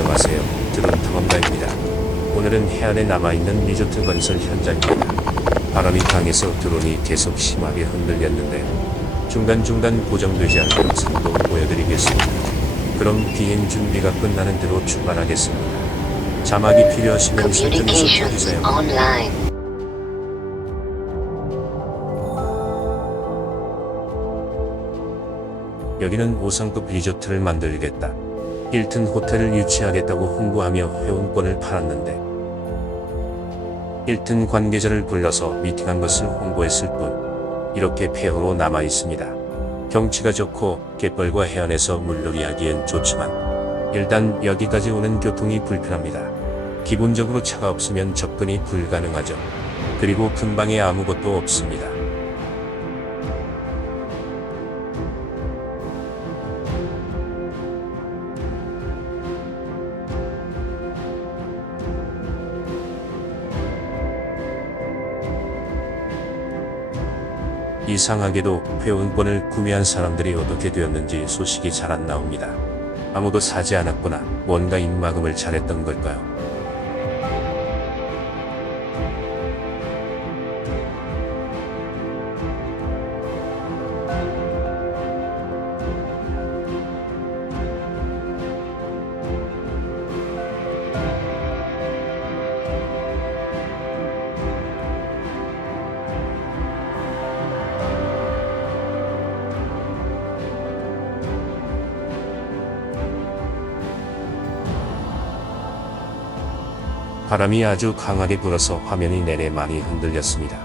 안녕하세요. 드론 탐험가입니다. 오늘은 해안에 남아있는 리조트 건설 현장입니다. 바람이 강해서 드론이 계속 심하게 흔들렸는데요. 중간중간 고정되지 않는 영상도 보여드리겠습니다. 그럼 비행 준비가 끝나는 대로 출발하겠습니다. 자막이 필요하시면 설정해서 Communications 쳐주세요. online. 여기는 5성급 리조트를 만들겠다. 힐튼 호텔을 유치하겠다고 홍보하며 회원권을 팔았는데 힐튼 관계자를 불러서 미팅한 것을 홍보했을 뿐 이렇게 폐허로 남아 있습니다. 경치가 좋고 갯벌과 해안에서 물놀이하기엔 좋지만 일단 여기까지 오는 교통이 불편합니다. 기본적으로 차가 없으면 접근이 불가능하죠. 그리고 근방에 아무것도 없습니다. 이상하게도 회원권을 구매한 사람들이 어떻게 되었는지 소식이 잘 안 나옵니다. 아무도 사지 않았거나 뭔가 입막음을 잘했던 걸까요? 바람이 아주 강하게 불어서 화면이 내내 많이 흔들렸습니다.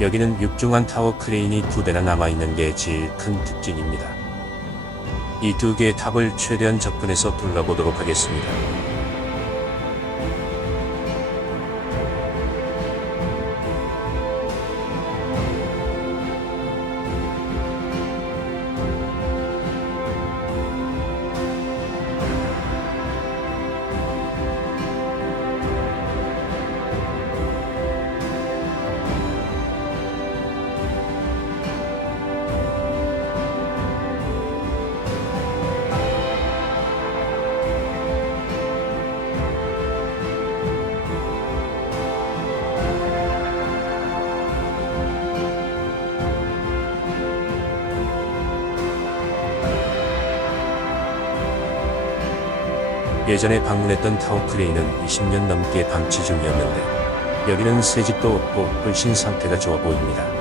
여기는 육중한 타워 크레인이 2대나 남아있는 게 제일 큰 특징입니다. 이 2개의 탑을 최대한 접근해서 둘러보도록 하겠습니다. 예전에 방문했던 타워 크레인은 20년 넘게 방치 중이었는데 여기는 새집도 없고 훨씬 상태가 좋아 보입니다.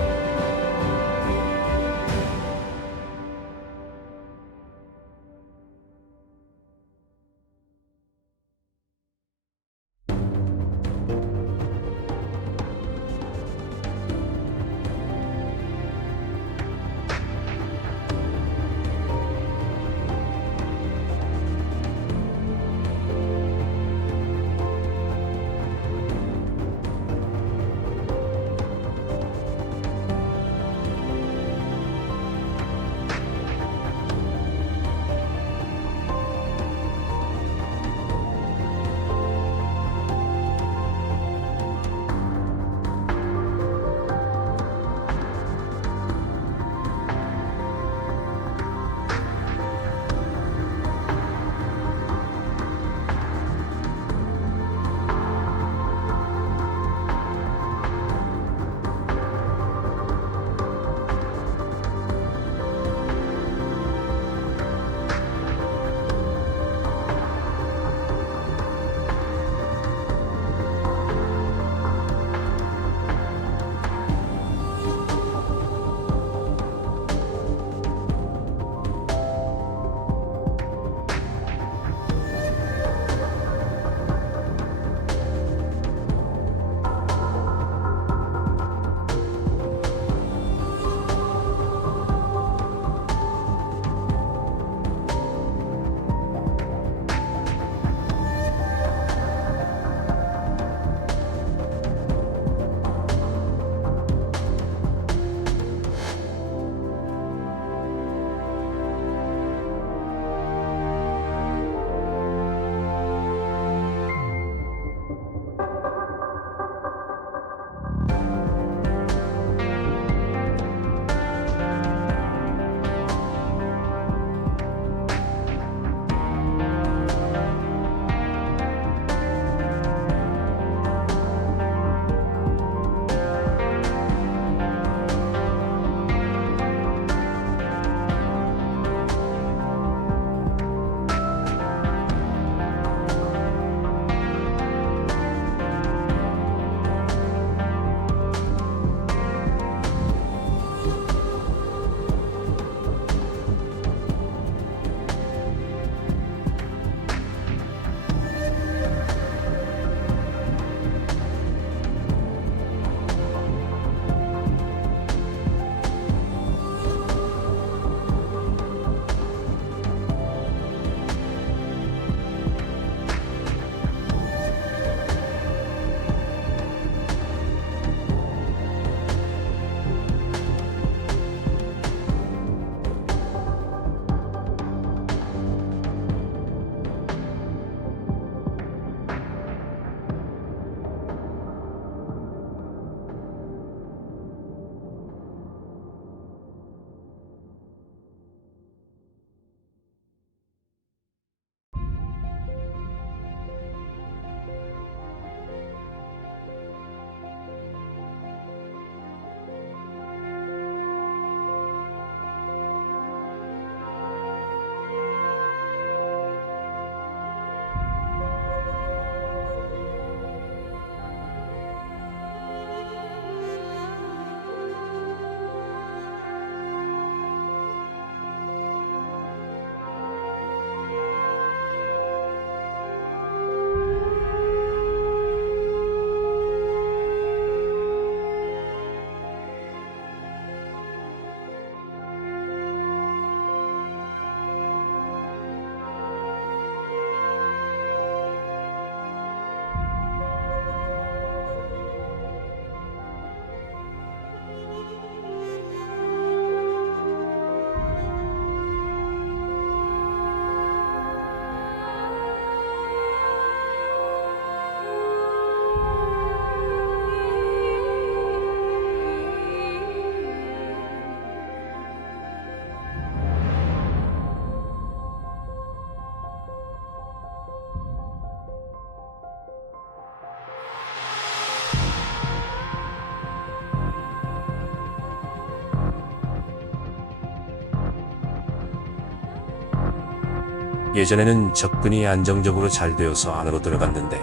예전에는 접근이 안정적으로 잘 되어서 안으로 들어갔는데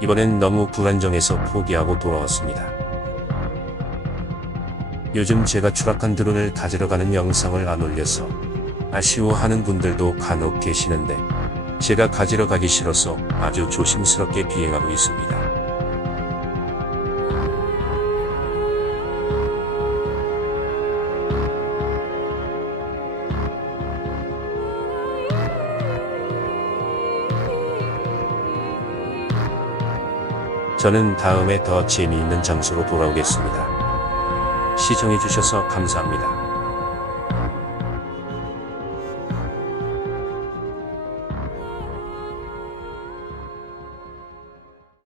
이번엔 너무 불안정해서 포기하고 돌아왔습니다. 요즘 제가 추락한 드론을 가지러 가는 영상을 안 올려서 아쉬워하는 분들도 간혹 계시는데 제가 가지러 가기 싫어서 아주 조심스럽게 비행하고 있습니다. 저는 다음에 더 재미있는 장소로 돌아오겠습니다. 시청해주셔서 감사합니다.